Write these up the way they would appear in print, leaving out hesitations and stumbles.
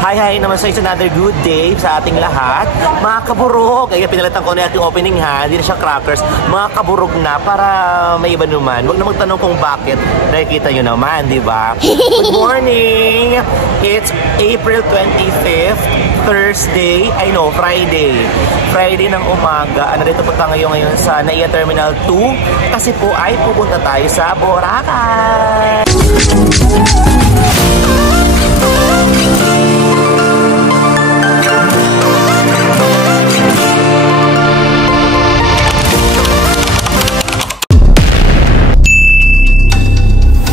Hi naman sa another good day sa ating lahat. Mga kaburog, ay pinalitan ko na ating opening ha, hindi na siya crackers. Mga kaburog na para may iba naman. Huwag na magtanong kung bakit. Nakikita nyo naman, di ba? Good morning! It's April 25th, Thursday, Friday. Friday ng umaga. Nandito po tayo ngayon sa NAIA Terminal 2 kasi po ay pupunta tayo sa Boracay.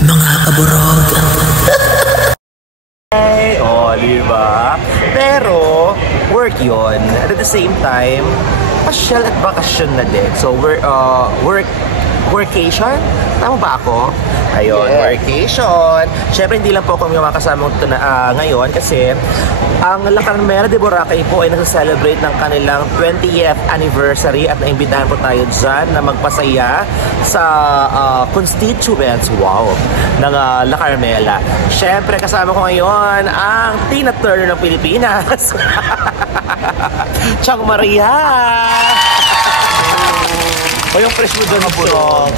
Mga kaburog. Diba? Pero, work yun. At the same time, pasyal at bakasyon na din. So, workation? Tama ba ako? Ayun, yeah. Workation. Siyempre, hindi lang po kami makasama ngayon kasi ang La Carmela de Boracay po ay nasa-celebrate ng kanilang 20th anniversary at naimbitahan po tayo dyan na magpasaya sa constituents, ng La Carmela. Siyempre, kasama ko ngayon ang Tina Turner ng Pilipinas. Chang Maria! O yung fresh mo doon na burog.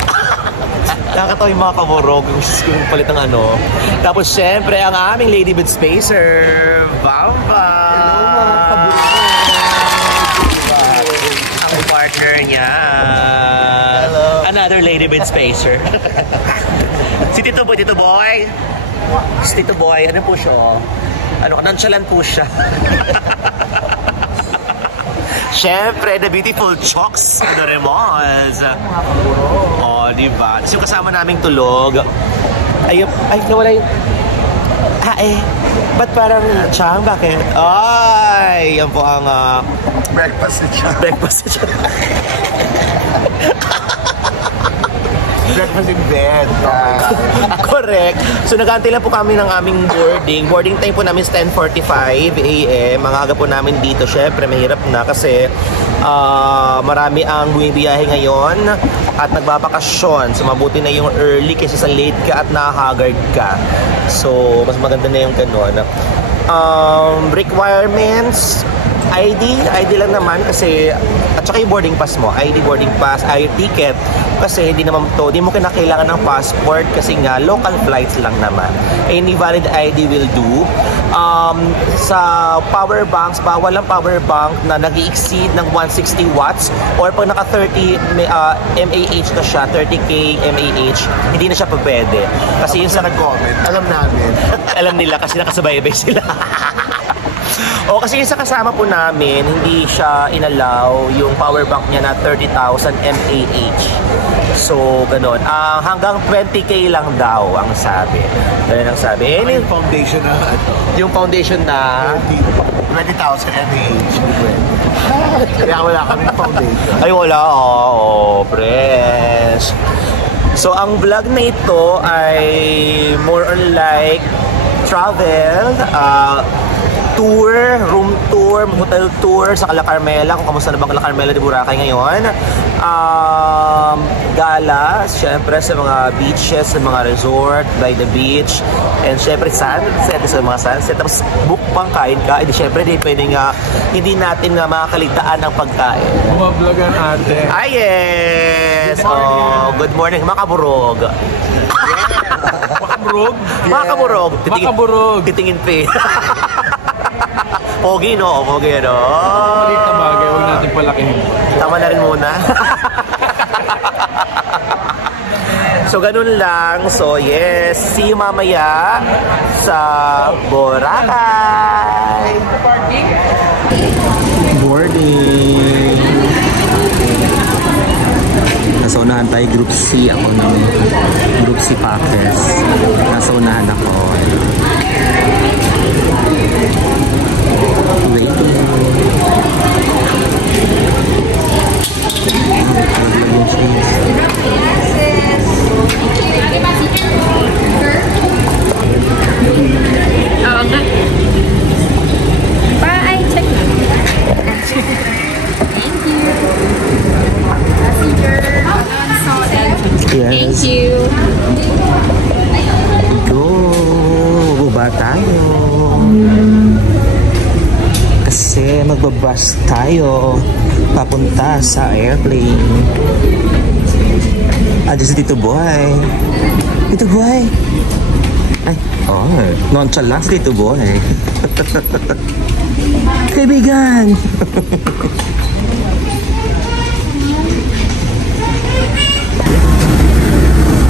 Nakakatawa yung mga kaburog, yung palit ng ano. Tapos syempre, ang aming Ladybird Spacer, Bamba! Hello mga kaburog! Ang partner niya. Hello! Another Ladybird Spacer. Si Tito Boy, Tito Boy! Si Tito Boy, ano po siya? Nonchalant po siya. Siyempre, the beautiful Chocks Doremos. Diba? Tapos yung kasama naming tulog. Ay, nawala yung... ba't parang Chang? Bakit? Ay, yan po ang... breakfast na siya. Breakfast na siya. Breakfast in bed. Correct. So nag-aantay lang po kami ng aming boarding. Boarding time po namin is 10:45 AM. Mga aga po namin dito. Syempre mahirap na kasi marami ang bumibiyahe ngayon at nagbabakasyon. So mabuti na yung early kaysa sa late ka at nakahagard ka. So mas maganda na yung ganun. Requirements, ID lang naman kasi at saka yung boarding pass mo, ID boarding pass, ID ticket kasi hindi mo kinakailangan ng passport kasi nga local flights lang naman. Any valid ID will do. Sa power banks, bawal ang power bank na nag-i-exceed ng 160 watts or pag naka 30 mAh na siya, 30k mAh, hindi na siya pwede. Kasi yung sa nag-comment, alam namin. Alam nila kasi nakasabay-bay sila. Kasi yung sa kasama po namin, hindi siya inalaw yung power bank niya na 30,000 mAh. So, ganun. Hanggang 20k lang daw ang sabi. Ganun ang sabi. Yung foundation na yung foundation na 20,000 mAh. Kaya wala kaming foundation. Ay, wala. Fresh. So, ang vlog na ito ay more on like travel, tour, room tour, hotel tour sa La Carmela, kung kamusta na bang La Carmela de Boracay ngayon. Gala, syempre sa mga beaches, sa mga resort, by the beach, and syempre sunset, sa mga sunset. Tapos bukpang kain ka, edi syempre hindi natin nga makakaligtaan ang pagkain. Mga vlogan ate. Yes! Good morning, mga kaburog. Makaburog? Mga kaburog. Makaburog. Titingin pa. Pogi, no? Pogi, no? Maliit na bagay, huwag natin palakihin. Tama na rin muna. So, ganun lang. So, yes. See you mamaya sa Boracay. Boarding. Nasa unahan tayo, Group C. Ako ng Group C Packers. Nasa unahan ako. Yes. Thank you. Go! Baba tayo. Mag-bus tayo papunta sa airplane. Diyan si Tito Boy. Tito Boy! Ay, nonchalant si Tito Boy. Kaibigan!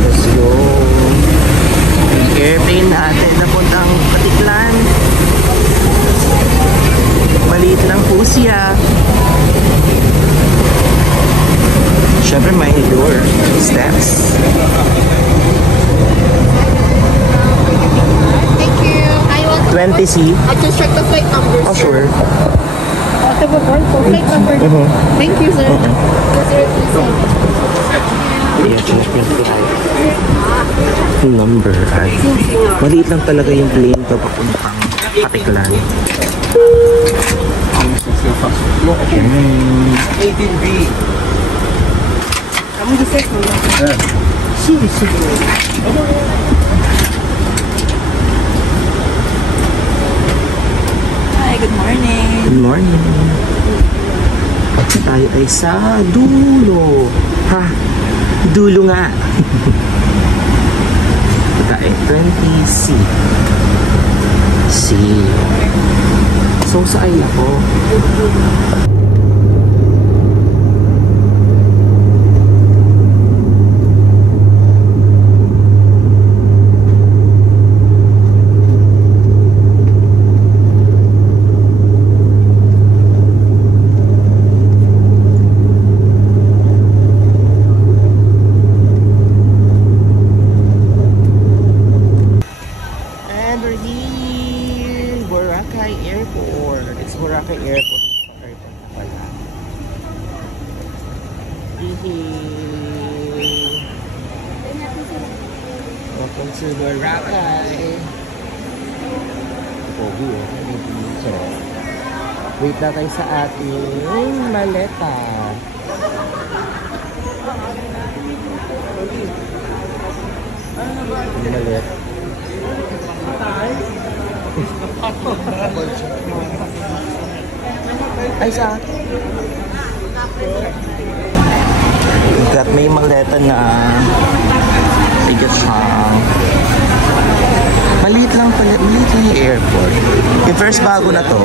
Let's go. Yung airplane natin napuntang Katiklan. Maliit lang po siya. Siyempre may door steps. Thank you. I want 20C. I just check the flight number. Oh, sure. Flight number. Thank you, sir. Yeah, change yung flight number ay maliit lang talaga yung plane to papuntang Katiklan. 18B. Hi, good morning. Good morning. Tayo ay sa dulo. Ha? Dulo nga. Ito ay 20C. C. So, saan ako? And we're here, Boracay Airport. It's Boracay Airport. Airport na pala. Welcome to Boracay. Pogi eh. So, wait na tayo sa ating maleta. Malet. Ay, sa got may maleta na tigas ha. Maliit lang yung airport. Yung first bago na to.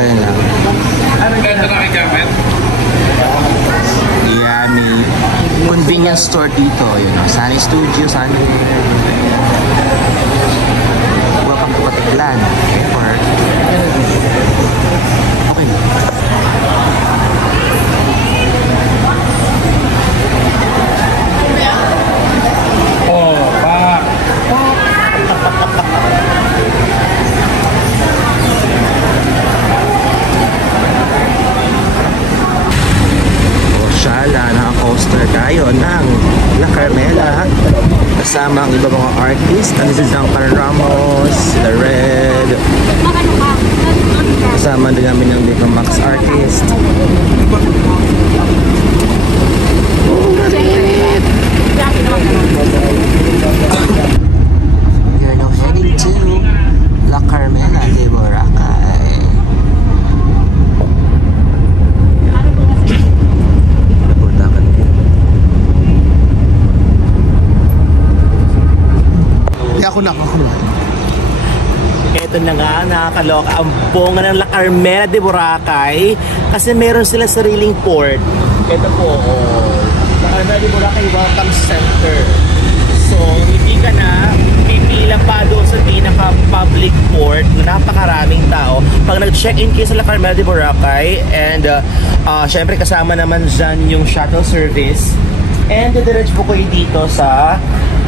Yan lang. Anong ganda na kay Carmen? Yeah, may convenience store dito. Yun, Sunny Studio, Sunny pang Katiklan Airport. Okay. Shala, naka-coaster tayo ng La Carmela kasama ang iba mga artist. Ano si Giancarlo Ramos, The Red, kasama din namin ng Big Max artist. We are now heading to La Carmela de Boracay. Ako na. Ito na nga, nakakaloka. Ang bunga ng La Carmela de Boracay kasi meron sila sariling port. Ito po, La Carmela de Boracay Welcome Center. So, hindi ka na pipila pa doon sa pinaka-public port na napakaraming tao. Pag nag-check-in kayo sa La Carmela de Boracay and syempre kasama naman dyan yung shuttle service. And diretso po kayo dito sa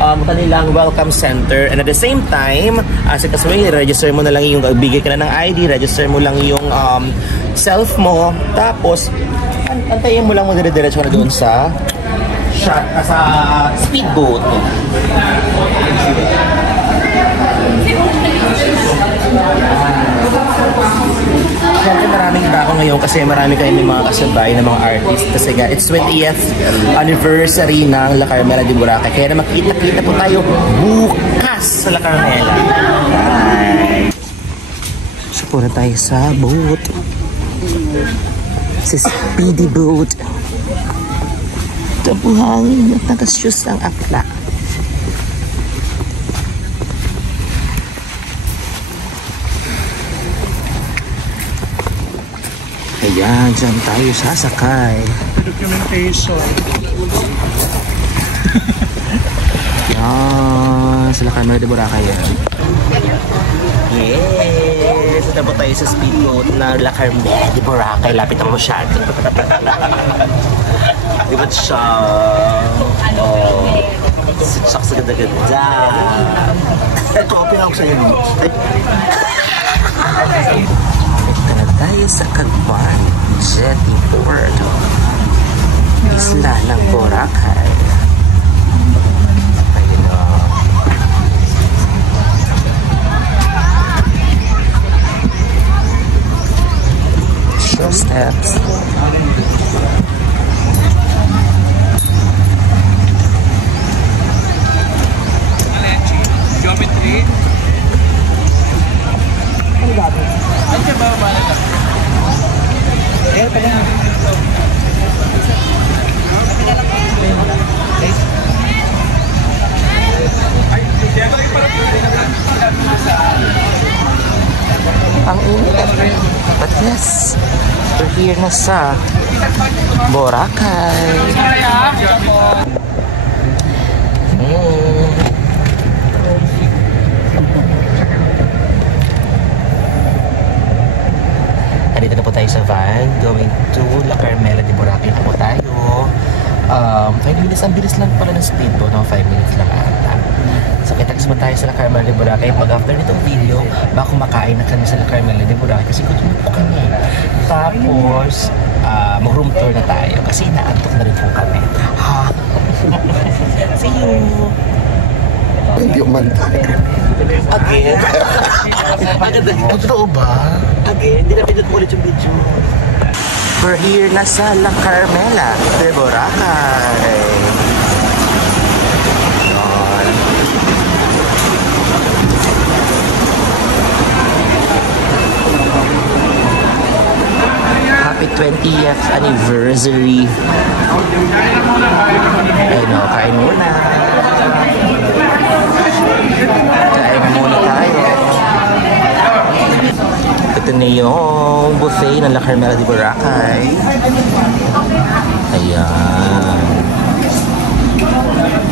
kanilang welcome center. And at the same time, as kasway, register mo na lang yung, bigay ka na ng ID, register mo lang yung self mo. Tapos, antayin mo lang mo diretso na doon sa speedboat. Siyempre maraming tao ngayon kasi marami kayong mga kasabay ng mga artist kasi nga it's 20th anniversary ng La Carmela de Boracay. Kaya na makita-kita po tayo bukas sa La Carmela. Bye! So Punta tayo sa boat. Sa speedy boat. Ito buhangin at nakasyus ang akla. Ayan, dyan tayo sasakay. Documentation. Yan, sila Carmel de Boracay yan. Yes! Ito po tayo sa speedboat na La Carmel de Boracay. Lapit ang masyado. Di ba't siya? Oh, si Chuck sa ganda-ganda. Ito, pinawag sa'yo. Ito na tayo sa Calvan Jetty Port. Isla ng Boracay. Ayun o. Short steps. Geometry. Ay, siya ba ba na? Eh, pala. Ang init. But yes, we're here na sa Boracay. Dito na po tayo sa van, going to La Carmela de Boracay na po tayo. 5 minutes, ang bilis lang pala ng speed po, no? 5 minutes lang ata. So, kita-kits mo tayo sa La Carmela de Boracay. Pag after nitong video, baka kumakain na kami sa La Carmela de Boracay kasi gusto po kami. Tapos, mag-room tour na tayo kasi naantok na rin po kami. Ha? See you! Hindi umanta. Again? Totoo ba? Again? Hindi na pinot mo ulit yung video. We're here na sa La Carmela de Boracay. Happy 20th anniversary. Ayun o, kain muna. Kain muna tayo. Ito na yung buffet ng La Carmela de Boracay. Ayan.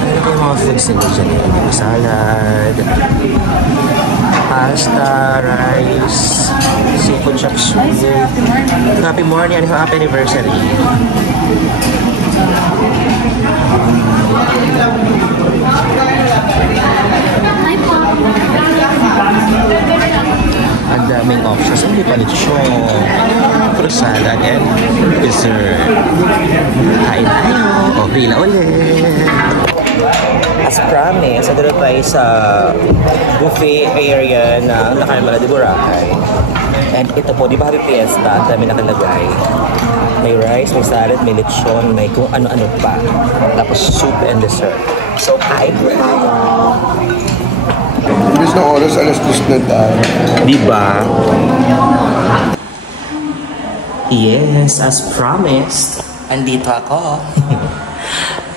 Ano ba yung mga foods nila dyan? May salad, pasta, rice, seafood chop suey. Happy morning and happy anniversary. Ang daming options. Hindi pa lechon, fruit salad, and dessert. Kain tayo. O, pila ulit. As promised, nandito tayo sa buffet area ng La Carmela de Boracay. And ito po, di ba happy fiesta? Ang dami nakalagay. May rice, may salad, may lechon, may kung ano-ano pa. Tapos soup and dessert. So, kain po tayo. Bis na oras, alas 2 na tayo. Diba? Yes, as promised, andito ako.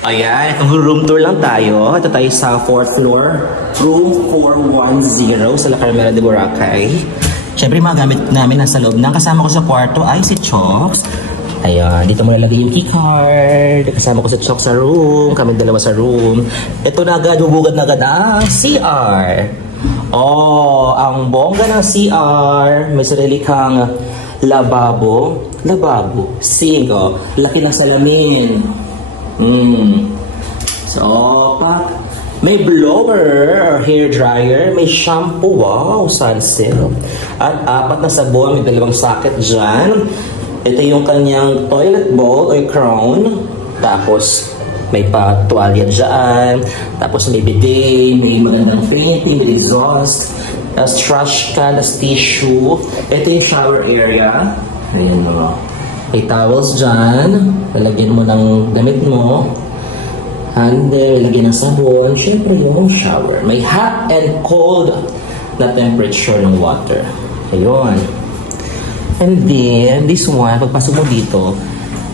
Ayan, itong room tour lang tayo. Ito tayo sa 4th floor, room 410 sa La Carmela de Boracay. Siyempre, mga gamit namin nasa loob na. Kasama ko sa kwarto ay si Chox. Ayan, dito mo lalagay yung keycard. Kasama ko sa Chox sa room. Kami dalawa sa room. Ito na agad, bubugad na agad ang CR. Oh, ang bongga ng CR. May sarili kang lababo. Lababo. Sink, oh. Laki ng salamin. So, may blower or hair dryer, may shampoo, wow, sunsilk. At 4 na sabon, may 2 socket dyan. Ito yung kanyang toilet bowl or crown. Tapos, may pa-tuwalya dyan. Tapos, may bidet, may magandang painting, may exhaust. Tapos, trash can, tapos tissue. Ito yung shower area. Ayan o. May towels dyan. Lalagyan mo ng damit mo. Handle, lalagyan ng sabon. Siyempre yung shower. May hot and cold na temperature ng water. Ayun. And then, this one, pagpasok mo dito,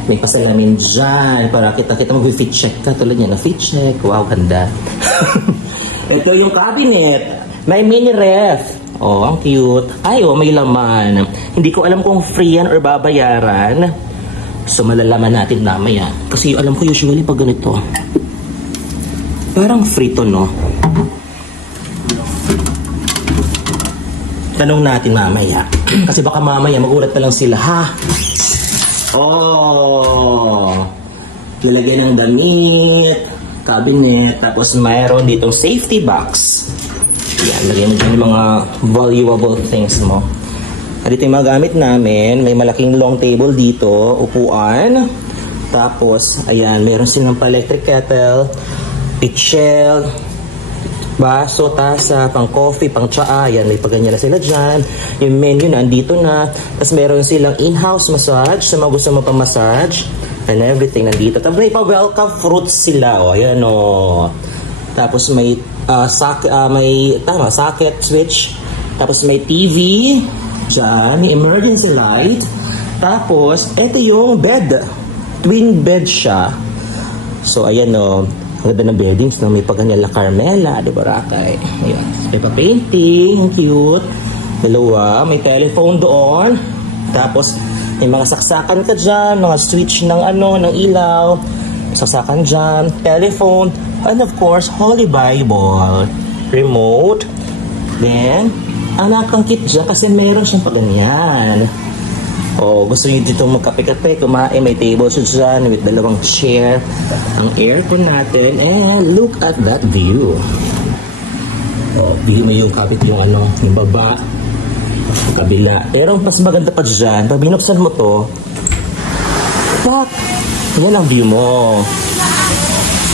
may pasalamin dyan para kita-kita mag-fit check ka. Tulad niya na fit check. Wow, ganda. Ito yung cabinet. May mini ref. Oh, ang cute. Ay, oh, may laman. Hindi ko alam kung free yan or babayaran. So, malalaman natin mamaya. Kasi alam ko usually pag ganito, parang free to, no? Tanong natin mamaya. Kasi baka mamaya magulat pa lang sila, ha? Oh! Nilagyan ng damit, cabinet, tapos mayroon ditong safety box. Yan, lagyan mo dyan yung mga valuable things mo. At ito yung mga gamit namin. May malaking long table dito, upuan. Tapos, ayan, meron silang pa-electric kettle, pitchel, baso, tasa, pang coffee, pang tsaa. Ayan, may paganyan na sila dyan. Yung menu na andito na. Tapos meron silang in-house massage. Sa mga gusto mo pang massage. And everything nandito. Tapos may pa-welcome fruits sila. O, ayan o. Tapos may socket switch. Tapos may TV. Dyan. May emergency light. Tapos, ito yung bed. Twin bed siya. So, ayan o. Ang ganda ng beddings, no? May paganyan La Carmela, di ba, Rakay? Ayan. May pa-painting, cute. Dalawa, may telephone doon. Tapos, may mga saksakan ka dyan, mga switch ng ng ilaw. Saksakan dyan, telephone, and of course, Holy Bible. Remote. Then, ang nakangkit dyan kasi meron siyang paganyan. O, gusto nyo dito magkape-kape, kumain, may table siya dyan with dalawang chair. Ang aircon natin, and look at that view. O, view mo yung kapit yung yung baba, yung kabila. Pero mas maganda pa dyan, pag binuksan mo to, yan ang view mo.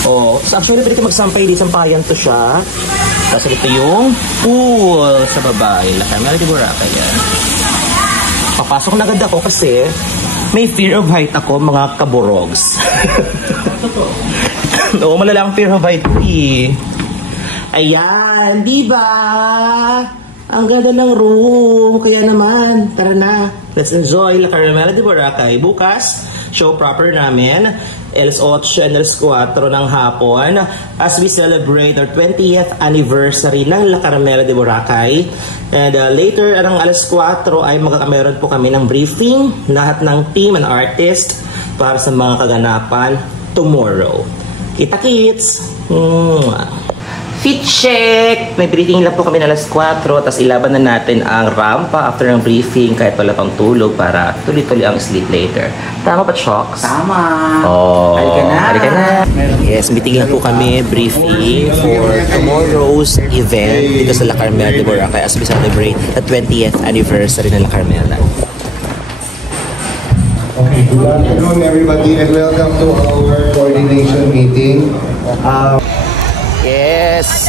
O, so actually pwede ka magsampay di sampayan to siya. Tapos ito yung pool sa baba. La Carmela de Boracay yan. Papasok na agad ako kasi may fear of height ako, mga kaborogs. Oo, malala ang fear of height. Ayan, di ba? Ang ganda ng room. Kaya naman, tara na. Let's enjoy La Carmela de Boracay. Bukas, show proper namin. Alas 8 and alas 4 ng hapon as we celebrate our 20th anniversary ng La Carmela de Boracay. And later, ang alas 4 ay meron po kami ng briefing, lahat ng team and artist para sa mga kaganapan tomorrow. Kita-kits! Fit check! May briefing lang po kami na alas 4, tapos ilaban na natin ang rampa after ng briefing kahit wala pang tulog para tuloy-tuloy ang sleep later. Tama ba, Chocs? Tama. Oh, Halika na. Halika na. Yes, meeting lang po kami, briefing for tomorrow's event dito sa La Carmela de Boracay as we celebrate the 20th anniversary ng La Carmela. Okay, good afternoon everybody and welcome to our coordination meeting. Yes!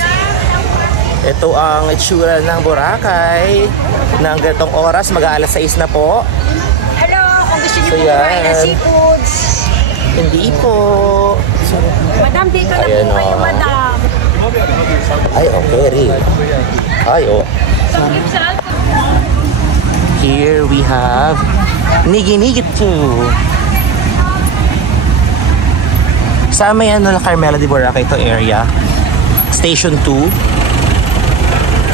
Ito ang itsura ng Boracay ng ganitong oras, mag-aalas 6 na po. Hello, kung gusto niyo So, po kumain ng yan. seafoods. Hindi po. Madam, dito na Ayan, po kayo, oh. madam. Ay, okay rin. Ay, oh. Here we have Nigi-Nigi 2. Sa may La Carmela de Boracay ito area. Station 2.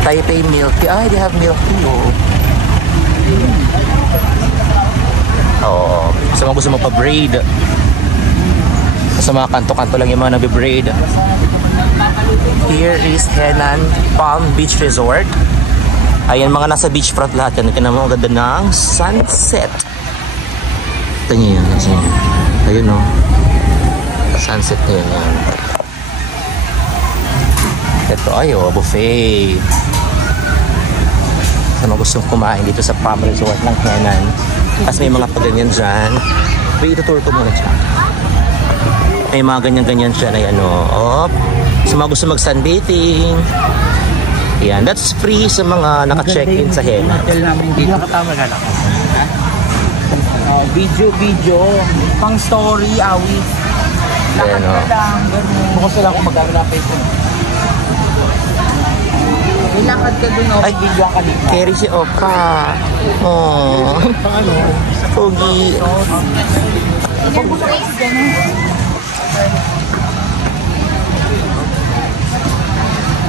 Taipei milk tea. Ay, they have milk tea, oh. Oh, sa mga gusto mo pa-braid. Sa mga kanto-kanto lang yung mga nag-braid. Here is Henan Palm Beach Resort. Ayan, mga nasa beachfront lahat yan. Tingnan mo, ang ganda ng sunset. Ito niyo yan. Ayun, no. Sunset na yun. Ito, ayo, buffet. Sa mga gustong kumain dito sa Palm Resort ng Henan. Tapos may mga paganyan dyan. Wait, itutur ko muna dyan. May mga ganyan-ganyan dyan ay sa mga gusto mag-sunbathing. Yan, that's free sa mga naka-check-in sa Henan. Dito katama na lang. Video, pang story, awit. Ayan, Lakad na lang, ganun. Bukas lang kung magkano na peso. Ilakad ka dun, Ay, bigyan ka dito. carry si Opa. Oh. Pogi.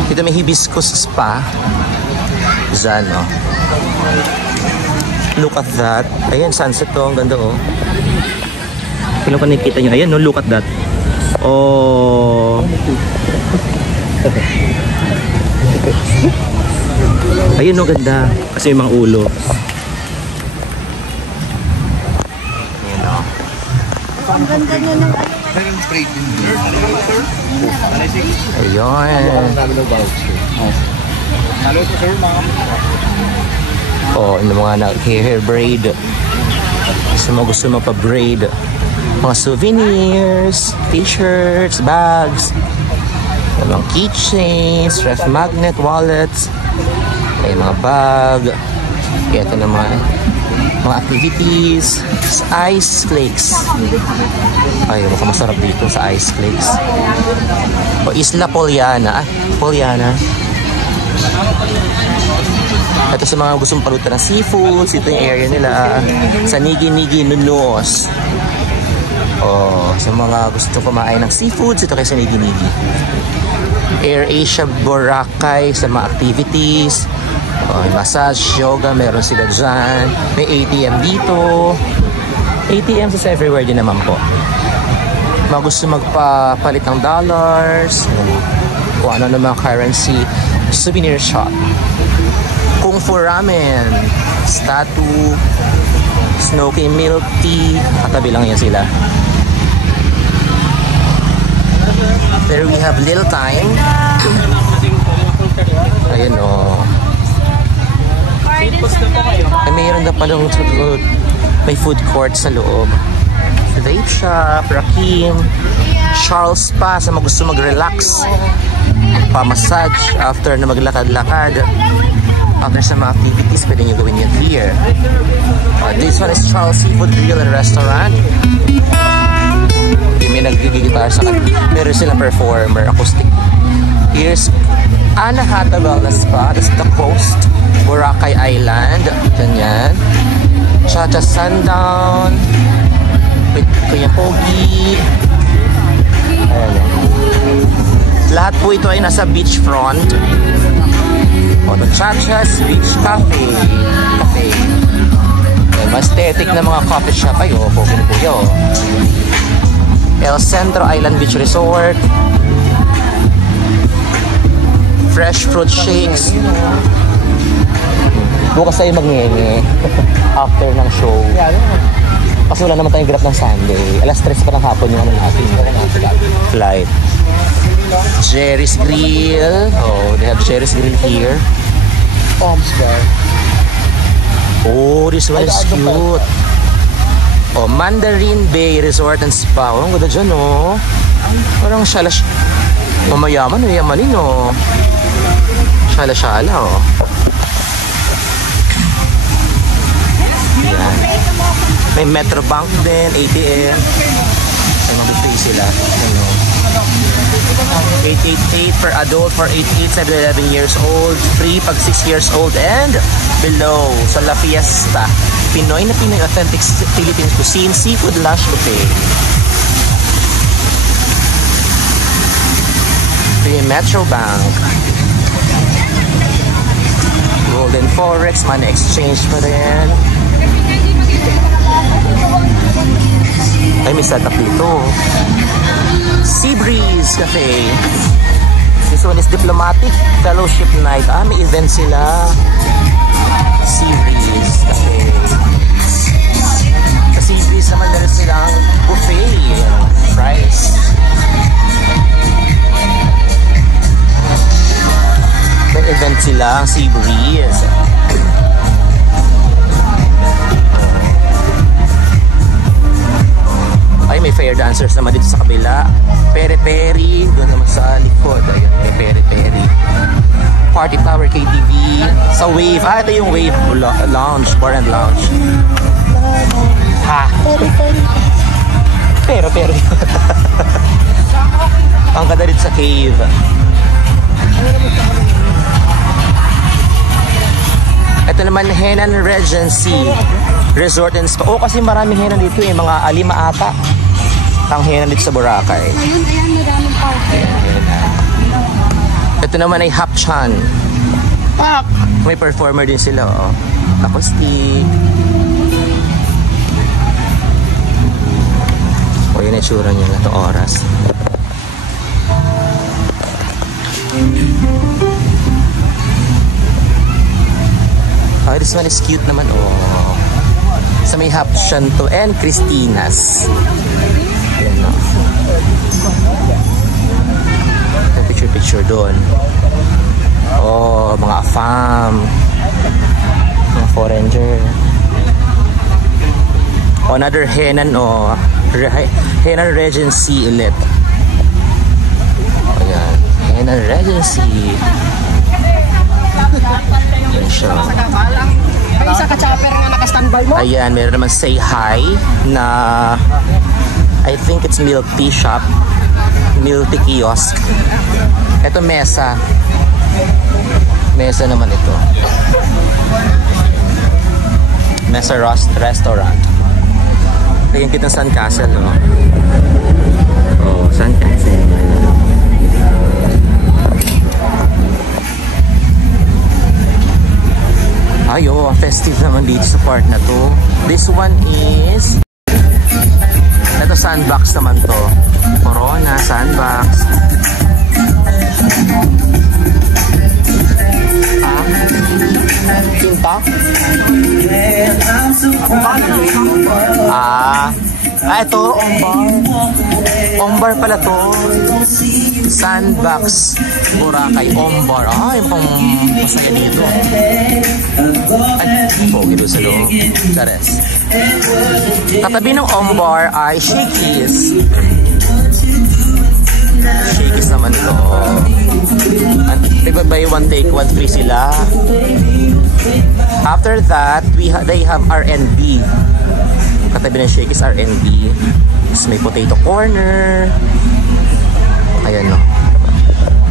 Dito may hibiscus spa. Diyan, no? Look at that. Ayan, sunset to. Ang ganda, oh. Kailan pa nakikita nyo? Ayan, no? Look at that. Oh. Ayun, no? Ganda. Kasi yung mga ulo. Ayan, no? Ang ganda niya ng Ayun. Oh, yung mga hair braid. Gusto mo pa braid. Mga souvenirs, t-shirts, bags, mga keychains, ref magnet, wallets, may mga bag. Ito naman, mga activities, ice flakes. Ay, mukhang masarap dito sa ice flakes. O, Isla Poliana. Poliana. Ito sa mga gustong paluto ng seafoods, ito yung area nila. Sa Nigi-Nigi Nunos. Oh, sa mga gusto kumain ng seafoods, ito kayo sa Nigi-Nigi. Air Asia Boracay sa mga activities. Oh, massage, yoga, meron sila dyan. May ATM dito. ATM is everywhere din naman po. Mga gusto magpapalit ng dollars, kung ano na mga currency, souvenir shop. Kung Fu Ramen, Statue, Snowy Milk Tea, katabi lang yan sila. There we have Little Time. Ayun o. Ay, mayroon na palang may food court sa loob. Vape shop, Rakim, Charles Spa sa mga gusto mag-relax. Pa-massage after na maglakad-lakad. After sa mga activities, pwede nyo gawin yan here. This one is Charles Seafood Grill and Restaurant. May nag-gitar sa kanila. Meron silang performer, acoustic. Here's Anahata Wellness Spa. That's the coast. Boracay Island. Ganyan. Chacha Sundown. With Kuya Pogi. Ayan. Lahat po ito ay nasa beachfront. O, the Chacha's Beach Cafe. Aesthetic na mga coffee shop ay, oh, Pogi ni Kuya, oh. El Centro Island Beach Resort. Fresh fruit shakes. Bukas tayo mag-ngenge after ng show. Kasi wala naman tayong grab ng Sunday. Alas 3 pa ng hapon yung ano natin. Flight. Jerry's Grill. Oh, they have Jerry's Grill here. Palms Bar. Oh, this one is cute. Oh, Mandarin Bay Resort and Spa. Oh, ang ganda dyan, oh. Parang syala-syala. Mamayaman, mayamanin, oh. Syala-syala, oh. Yan. May Metrobank din, ATM. Ay, mag-pay sila. Ano? 888 per adult, for 88, 7-11 years old. Free pag 6 years old and below. Sa La Fiesta. Pinoy na Pinoy authentic Philippine cuisine, seafood lunch buffet. The Metrobank. Golden Forex, money exchange pa rin. Ay, may setup dito. Sea Breeze Cafe. This one is Diplomatic Fellowship Night. Ah, may event sila. Sea Breeze Cafe. Sa Sea Breeze naman meron silang buffet price. May event sila, Sea Breeze. Ay, may fair dancers naman dito sa kabila. Peri-peri, doon naman sa likod. Ayun, may peri-peri. Party Power KTV. Sa Wave. Ah, ito yung Wave Lounge, Bar and Lounge. Ha? Pero. Ang ganda dito sa cave. Ito naman, Henan Regency Resort and Spa. Oh, kasi maraming Henan dito eh. Mga 5 ata ang Henan dito sa Boracay. Ayun, ayan, maraming party. Ito naman ay Hapchan. Pak! May performer din sila, oh. Acoustic. O, yun yung tsura niya na itong oras. Oh, this one is cute naman, oh. Sa may Hapchan to. And Christina's. Yan, no? Picture doon. Oh, mga fam. Mga foreigner. Oh, another Henan, oh. Henan Regency ulit. Oh, yan. Henan Regency. Yan siya. Ay, isa ka-chopper nga naka-standby mo. Ayan, meron naman Say Hi na I think it's milk tea shop. Milk tea kiosk. Ito mesa. Mesa naman ito. Mesa Restaurant. Tingin kita Sun Castle, no? Oh, Sun Castle. Ayo, festive naman dito sa part na to. This one is ito, sandbox naman to. Corona, sandbox. Tinta? Ito, Ombar pala to. Sandbox Boracay, Ombar. Yung pang masaya dito. Ay, pogi doon sa loob. Dares. Katabi ng Ombar ay Shakey's. Shakey's naman ito. Buy one take one free sila. After that, they have R&B. Katabi ng Shakey's R&B. May potato corner. Ayan, no.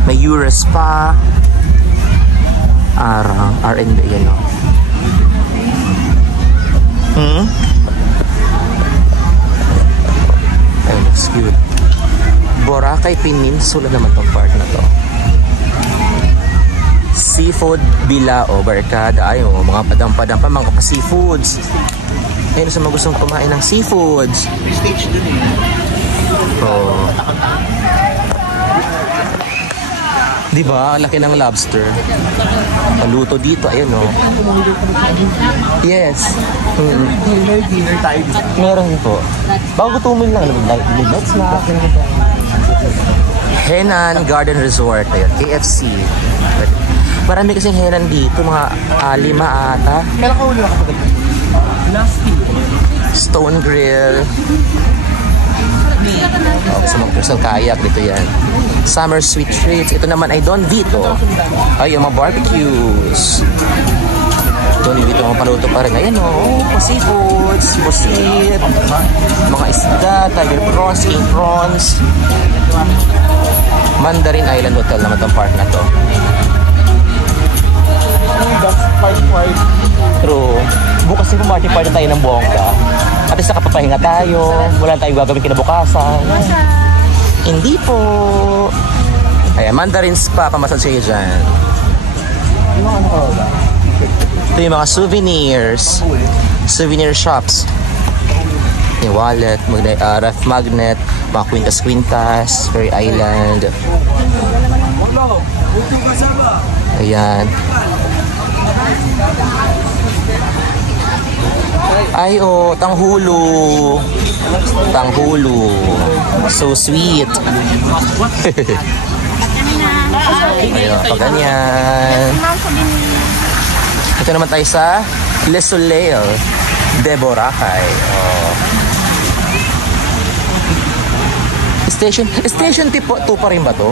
May Euro Spa. R&B, ayan, no. Ayun, looks cute. Boracay Peninsula naman tong part na to. Seafood Bilao, Barkada. Ay, oh, mga padang-padang pa, mga seafoods. Ayun, sa mga gustong kumain ng seafoods. Oh. Diba? Laki ng lobster. Paluto dito. Ayun, oh. Yes. Dinner tayo. Meron po. Bago gutumin lang. Midnight snack. Henan Garden Resort. Ayun. KFC. Marami kasing Henan dito. Mga 5 ata. Kailan ka uli ako pagod? Last week. Stone Grill. Oh, gusto mong crystal kayak, dito yan. Summer Sweet Treats. Ito naman ay Don Vito. Ay, yung mga barbecues. Don Vito, mga paluto pa rin. Ayan, oh, seafoods, busit, mga isda, tiger prawns, king prawns. Mandarin Island Hotel naman itong park na to. That's quite. True. Bukas yung party tayo ng bongga. At least nakapapahinga tayo. Wala tayong gagawin kinabukasan. Hindi po. Ayan, Mandarin Spa, pamasahe dyan. Ito yung mga souvenirs. Souvenir shops. Yung wallet, ref magnet, mga kwintas-kwintas, Ferry Island. Ayan. Ay, oh, tanghulu. Tanghulu. So sweet. Ayun, pag ganyan. Ito naman tayo sa Le Soleil de Boracay. Oh. Station 2 pa rin ba to?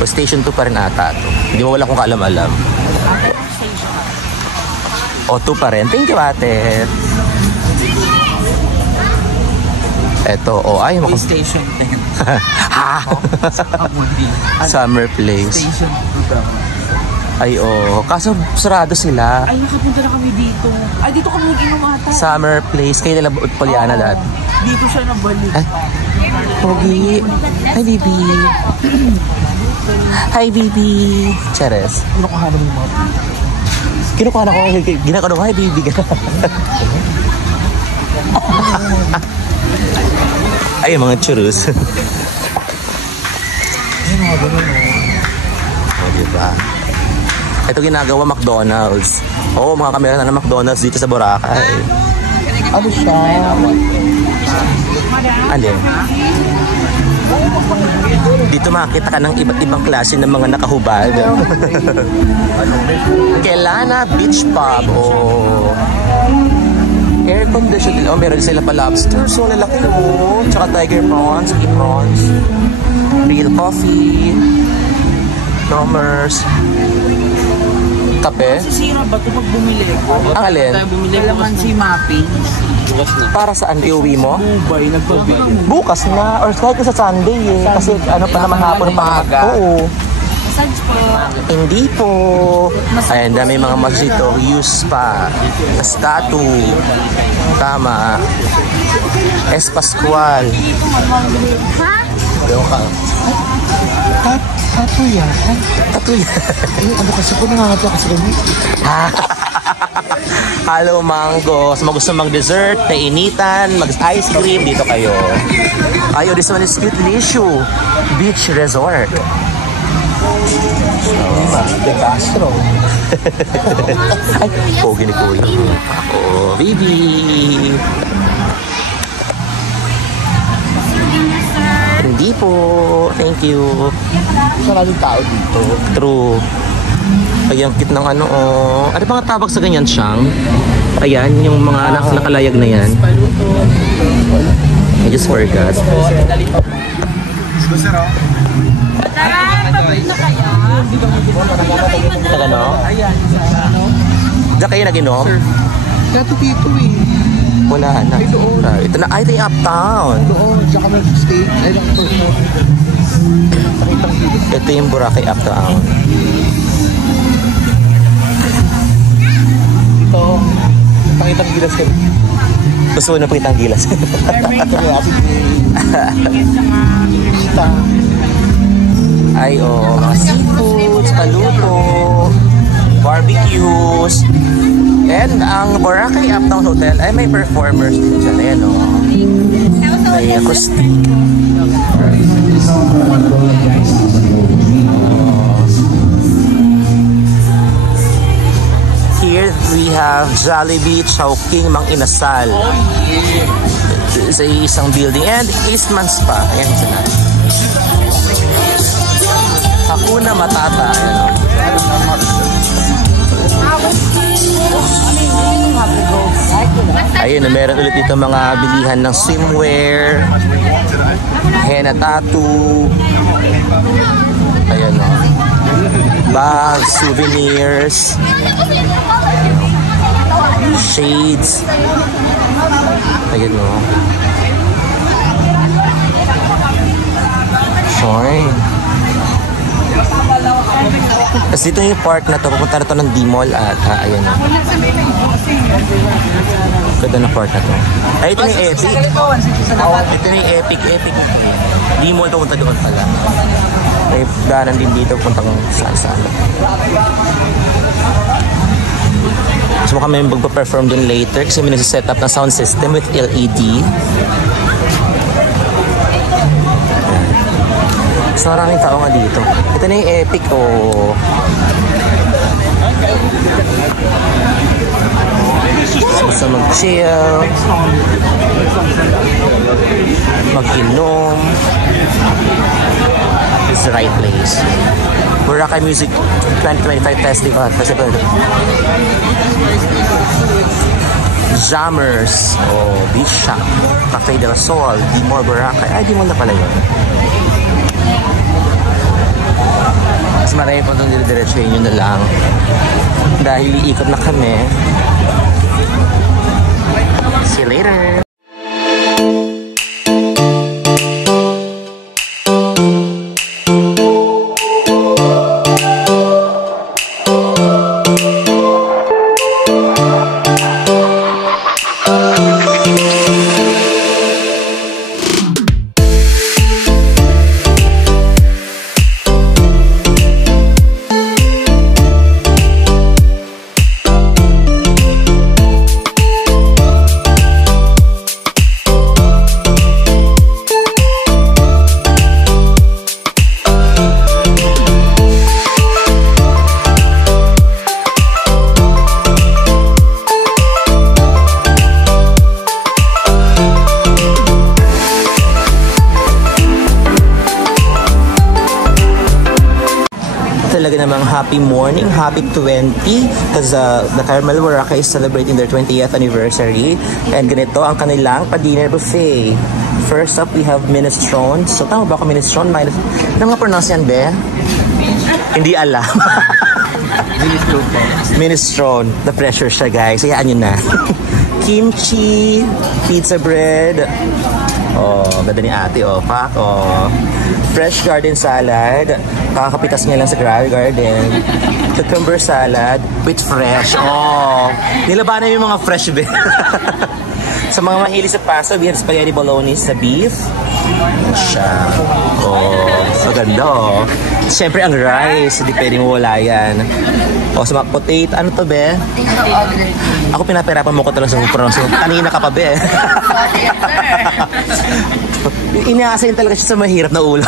O station 2 pa rin ata to. Hindi mo wala kung kaalam-alam. O, 2 pa rin. Thank you, ate. Eto, ay, Station 10. Ha? Summer place. Station 2 daw. Ay, kaso sarado sila. Ay, nakapunta na kami dito. Ay, dito kami nag-inom ata. Summer place. Kayo nila Poliana dati. Dito siya nabalik. Ay, Pogi. Hi, Bibi. Hi, Bibi. Cheres. Kinukuha na mo yung mga. Kinukuha na ko. Ginakano ko. Hi, Bibi. Ay, mga churros. Ay, mga ganun. Diba? Ito ginagawa McDonald's. Mga kamera na ng McDonald's dito sa Boracay. Ano siya? Ano? Dito makakita ka ng iba't ibang klase ng mga nakahubad. Kelana Beach Pub. Air conditioned. Meron sila pa lobster. So, lalaki mo. Tsaka tiger prawns, ski prawns. Real coffee. Domers. Kape. Sira ba ito pag bumili ko? Ang alin? Tayo bumili ko man si Mappy. Para saan iuwi mo? Bubay, nagpabili. Bukas na. Or kahit sa Sunday eh. Kasi ano pa naman hapon pa. Oo. Massage po. Hindi po. Ayan, dami mga massage dito. Use pa. Statue. Tama. Es Pascual. Ha? Tato yan. Tattoo yan. Ano kasi ko nangangatla kasi kami? Hello, mango. So, gusto mang dessert, nainitan, mag-ice cream, dito kayo. Ayo, this one is Cute Nishu Beach Resort. De Castro. Ay, pogi ni Kuya. Bibi. Hindi po. Thank you. Maraming tao dito. True. Ay, ang cute ng ano, Ano bang tawag sa ganyan, Siyang? Ayan, yung mga nakalayag na yan. I just forgot. Tara, pabot na kaya. Nagano? Diyan kayo nag-inom? Tato dito eh. Wala na. Ito na. Ay, ito yung uptown. Doon, siya kami stay. Ay, Ito yung Boracay uptown. ito. Pakitang gilas kami. Gusto mo na po itang gilas. Ito may apit Ay, mga seafoods, paluto, barbecues. And ang Boracay Uptown Hotel ay may performers din dyan. Ayan, may acoustic. Here we have Jollibee, Chowking, Mang Inasal. Sa isang building. And Eastman Spa. Ayan sila. Hakuna Matata. Ayun, meron ulit dito mga bilihan ng swimwear, henna tattoo, ayun bags, souvenirs, shades, ayun Shine. Tapos dito yung park na to, pupunta na to ng D-Mall at ayan ganda na park na to. Ay, ito yung Epic. Ito yung Epic. D-Mall pupunta doon pala. May daanan din dito puntang saan. So kami magpa-perform dun later kasi may nasa-set up na sound system with LED. So maraming tao nga dito. Ito na yung Epic Basta mag-chill, mag-inom. It's the right place. Boracay Music 2025 Festival. Jammers, Beach Shop, Cafe del Sol, D-Mall Boracay. Ay, D-Mall na pala yun. Mas marami pa itong dire-diretsuhin nyo na lang. Dahil iikot na kami. See you later! talaga namang happy morning, happy 20 because the Carmel Boracay is celebrating their 20th anniversary and ganito ang kanilang pa-dinner buffet. First up, we have minestrone. So, tama ba ako minestrone? Ano nga pronounce yan, be? Hindi alam. Minestrone. The pressure siya, guys. Hayaan nyo na. Kimchi, pizza bread. Oh, ganda ni ate, oh. Pak, oh. Fresh garden salad. Kakakapitas nga lang sa garden. Cucumber salad with fresh. Oh, nilabanan yung mga fresh, be. Sa mga mahilig sa pasta, we have spaghetti bolognese sa beef. Siya. Oh, maganda, oh. Siyempre, ang rice. Hindi pwedeng wala yan. O, sa mga potato. Ano to, be? Ako pinapirapan mo ko talagang sa pronounce. Kanina ka pa, be. Inaasayin talaga siya sa mahirap na ulo.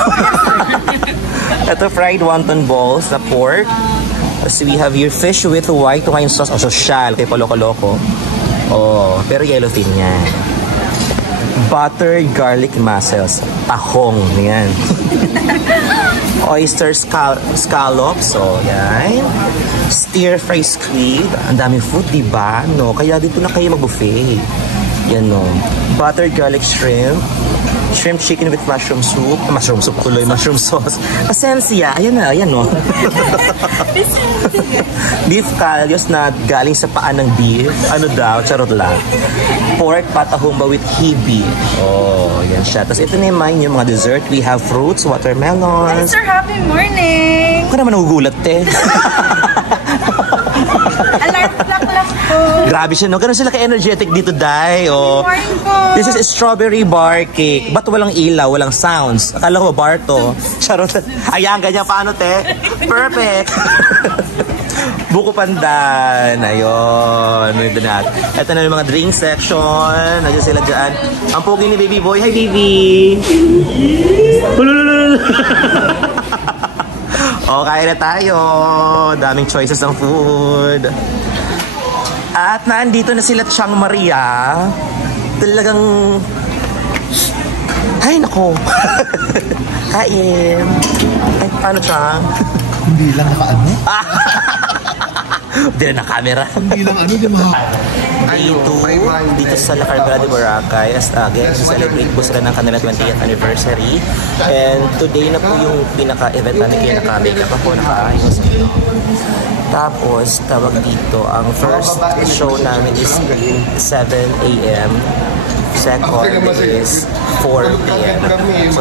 Ito, fried wonton balls na pork. So, we have your fish with white wine sauce. O, social. Kaya pa loko-loko. Oh, pero yellowfin yan. Buttered garlic mussels. Tahong. Yan. Oyster scallops. So, yan. Stir-fry squid. Ang daming food, diba? No? Kaya dito na kayo mag-buffet. Yan, no. Buttered garlic shrimp. Shrimp chicken with mushroom soup. Mushroom soup tuloy. Mushroom sauce. Asensia. Ayan na. Ayan, no. Beef kalyos na galing sa paan ng beef. Ano daw? Charot lang. Pork patahumba with hibi. Oh, yan siya. Tapos ito naman yung mga dessert. We have fruits, watermelons. Sir, happy morning! Ako naman nagugulat, te. Alarm clock po. Grabe siya, no? Ganun sila ka-energetic dito, Day. Oh. Good morning po. This is strawberry bar cake. Ba't walang ilaw, walang sounds? Akala ko bar to. Charot. Ayan, ganyan. Paano, te? Perfect. Buko pandan. Ayun. Ito na yung mga drink section. Nandiyan sila dyan. Ang pogi ni baby boy. Hi, baby! O, kain na tayo. Daming choices ng food. At nandito na sila Chang Maria. Talagang... Ay, nako. Kain. Ay, paano, Chang? Hindi lang naka-ano? Hindi na camera. Hindi lang ano, di ba? Dito sa La Carmela de Boracay, as again, celebrate po sila ng kanilang 20th anniversary. And today na po yung pinaka-event namin, kaya naka-makeup ako, naka-ayos. Tapos, tawag dito, ang first show namin is 7 a.m. Second is 4 p.m. So,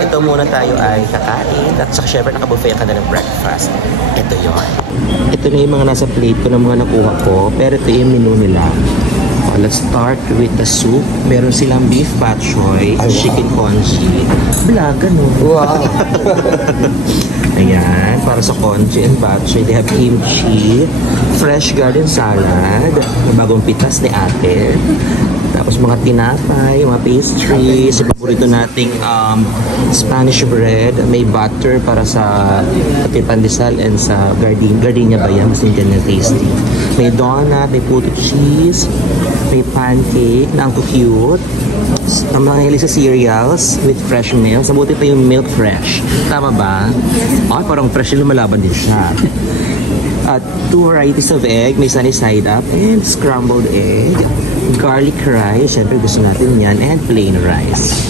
ito muna tayo ay kakain. At saka syempre nakabuffet ang kanilang breakfast. Ito yun. Ito na yung mga nasa plate ko ng mga nakuha ko. Pero ito yung menu nila. Let's start with the soup. Meron silang beef pat choy, chicken congee. Vlog, ganun. Wow! Ayan, para sa congee and pat choy, they have kimchi, fresh garden salad, bagong pitas ni ate. Tapos mga tinapay, mga pastries, paborito nating Spanish bread, may butter para sa pandesal and sa gardenia ba yan, mas nandyan na tasty. May donut, may puto cheese, may pancake na ang cute. Ang mga hilig sa cereals with fresh milk. Sabuti pa yung milk fresh. Tama ba? Ay, parang fresh yung lumalaban din siya. At 2 varieties of egg, may sunny side up and scrambled egg. Garlic rice, syempre gusto natin yan, and plain rice.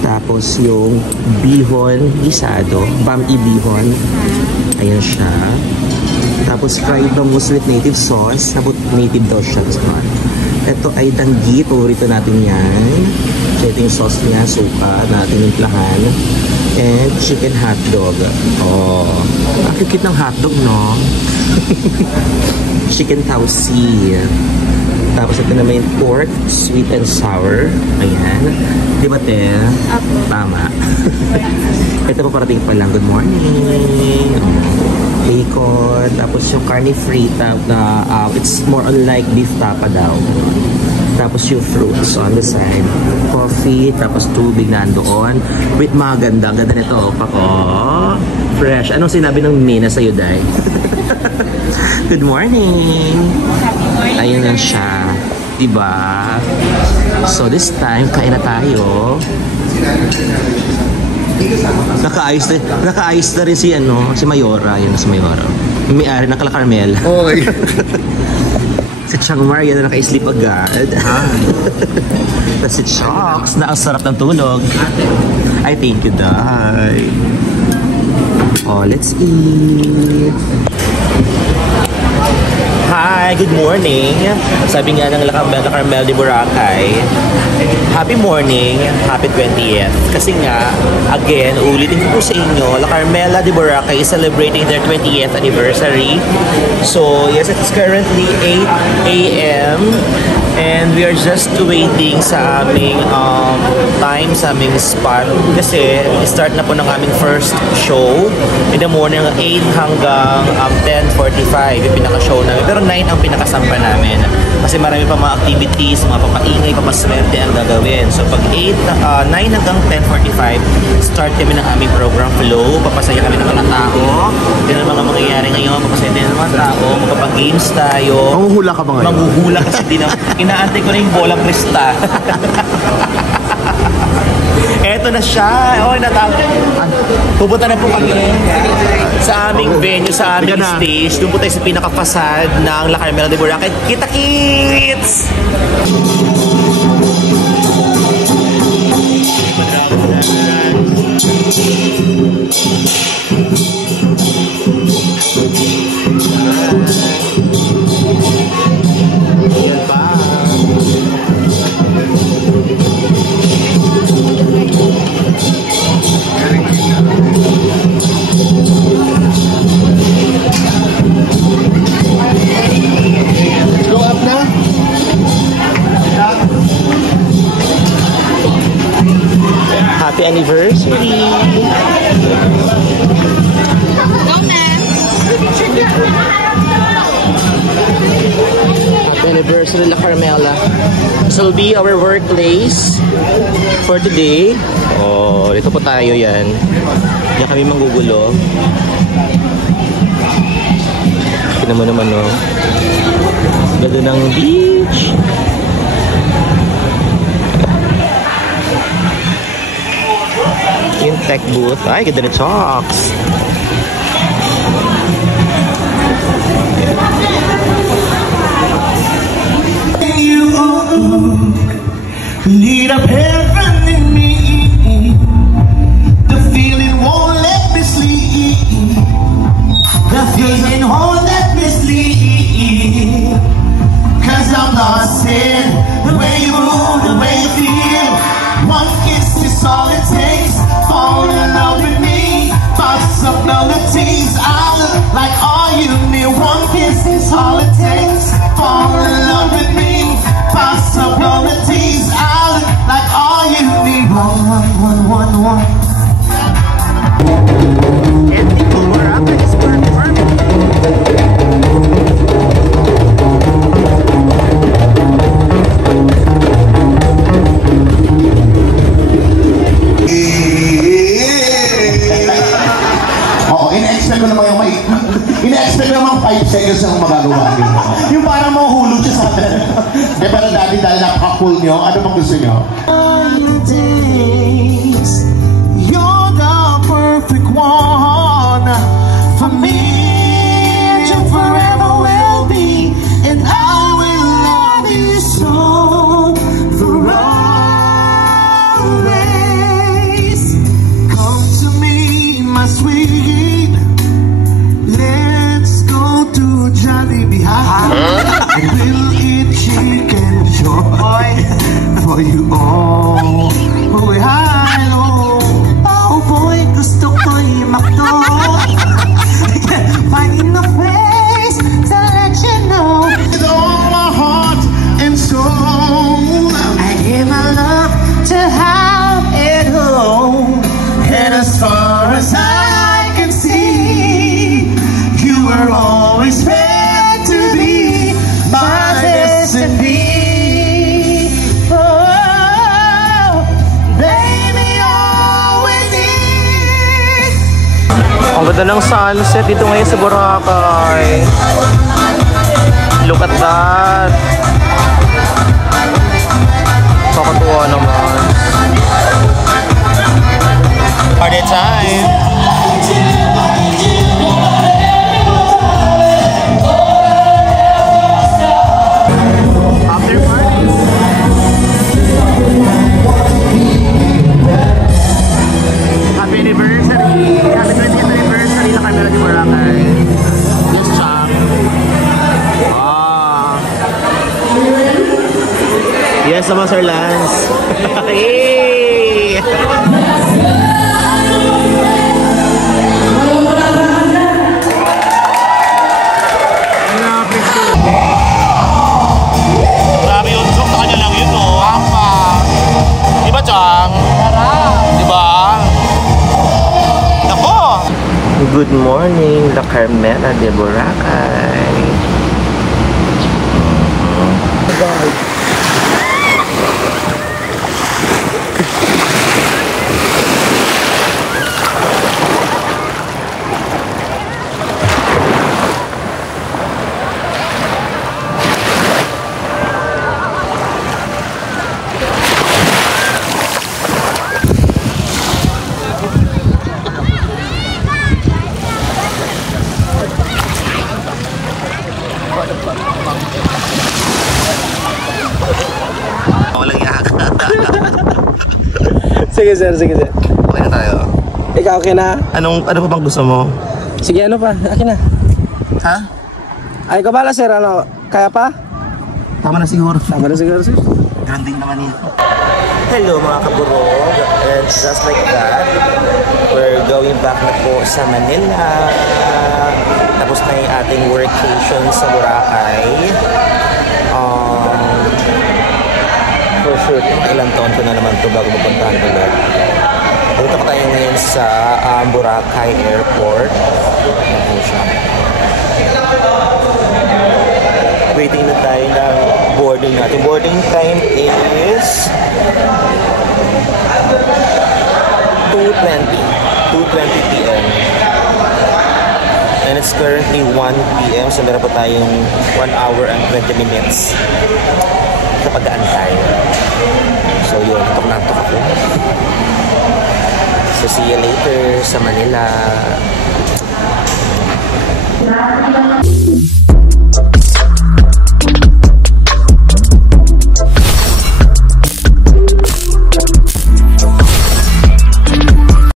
Tapos yung bihon gisado, bami bihon. Ayan siya. Tapos fried bangus with native sauce. Native daw siya. Ito ay danggit, paborito natin yan. Ito yung sauce niya, suka na tinimplahan. And chicken hotdog. Oh, ang kikit ng hotdog, no? Chicken tausi. Tapos ito naman yung pork, sweet and sour. Ayan. Di ba, te? Tama. Ito pa parating pa lang. Good morning. Bacon. Tapos yung carne frita na it's more unlike beef tapa daw. Tapos yung fruits on the side. Coffee. Tapos tubig na doon. With mga ganda. Ang ganda nito. Oh, fresh. Anong sinabi ng Mina sa'yo, Day? Good morning. Ayan lang siya. Diba? So this time, kain na tayo. Naka-ayos na rin si Mayora. Yan si Mayora. May-ari ng Cala Carmel. Oy. Si Changmar, yan na naka-sleep agad. Tapos si Chocs, na ang sarap ng tulog. Ay, thank you, Day. Oh, let's eat. Hi, good morning. Sabi nga ng La Carmel de Boracay, happy morning, happy 20th. Kasi nga, again, ulitin ko po sa inyo, La Carmela de Boracay is celebrating their 20th anniversary. So, yes, it's currently 8 a.m. And we are just waiting sa aming time, sa aming spot. Kasi start na po ng aming first show in the morning 8 hanggang 10:45 yung pinaka-show namin. Pero 9 ang pinakasampa namin. Kasi marami pa mga activities, mga papaingay, papaswerte ang gagawin. So pag 9 hanggang 10:45, start kami ng aming program flow. Papasaya kami ng mga tao. Yan ang mga mangyayari ngayon. Papasaya din ng mga tao. Magpapag-games tayo. Manghuhula ka ba ngayon? Manghuhula kasi din ang inaantay ko na yung bolang krista. Eto na siya. Oh, pupunta na po kami sa aming venue, sa aming stage. Doon po tayo sa pinaka-facade ng La Carmela de Boracay. Kita-kits! Happy anniversary! Happy anniversary, La Carmela. This will be our workplace for today. Oh, dito po tayo yan. Diyan kami manggugulo. Tignan mo naman, no? Ganda ng beach. Yung tech booth. Ay, ganda na Chocs. Lead up heaven in me. The feeling won't let me sleep. The feeling won't let me sleep. 'Cause I'm lost in the way you move, the way you feel. One kiss is all it takes. Fall in love with me. Possibilities, I look like all you need. One kiss is all it takes. Fall in love with me. Possibilities, I look like all you need. One. And people were up in this performance. In-expect ko naman yung in-expect ko naman 5 seconds ang magagawa niyo. Yung parang mahuhulog siya sa atin. Pero dahil napaka-cool nyo, ano bang gusto nyo? You're the perfect one for me, and you forever will be, and I will love you so for always. Come to me, my sweet. Let's go to Jollibee. We'll eat chicken joy for you all. Boy, hello. Oh boy, gusto ko'y makdo. Finding a place to let you know. With all my heart and soul, I give my love to have it home. And as far as I can see, you were always meant to be my destiny. Oh, baby, all we need. Ang ganda ng sunset dito ngayon sa Boracay. Look at that. Kakatuwa naman. Party time! After party! Happy anniversary! Happy 20th anniversary na kami di Boracay. Yes, Chang. Yes, sama Sir Lance. Hey! Grabe yun. Sa kanya lang yun, no? Apa? Diba, Chang? Diba? Ako! Good morning, La Carmela de Boracay. Walang yak. Sige sir, sige sir. Okay na tayo. Ikaw okay na? Ano pa bang gusto mo? Sige, ano pa? Akin na. Ha? Ay, kabala sir, ano? Kaya pa? Tama na siguro. Tama na siguro sir. Ganun din naman yun. Hello mga kaburog. And just like that, we're going back na po sa Manila. Tapos na yung ating workation sa Boracay. For sure, ilang taon ko na naman ito bago mapuntahan ulit. Dito pa tayo ngayon sa Boracay Airport. Ayan siya. Waiting na tayo ng boarding natin. Boarding time is 2:20 p.m. And it's currently 1 p.m. So meron pa tayong 1 hour and 20 minutes sa pag-aantay. So yun, tok ako. So see you later sa Manila.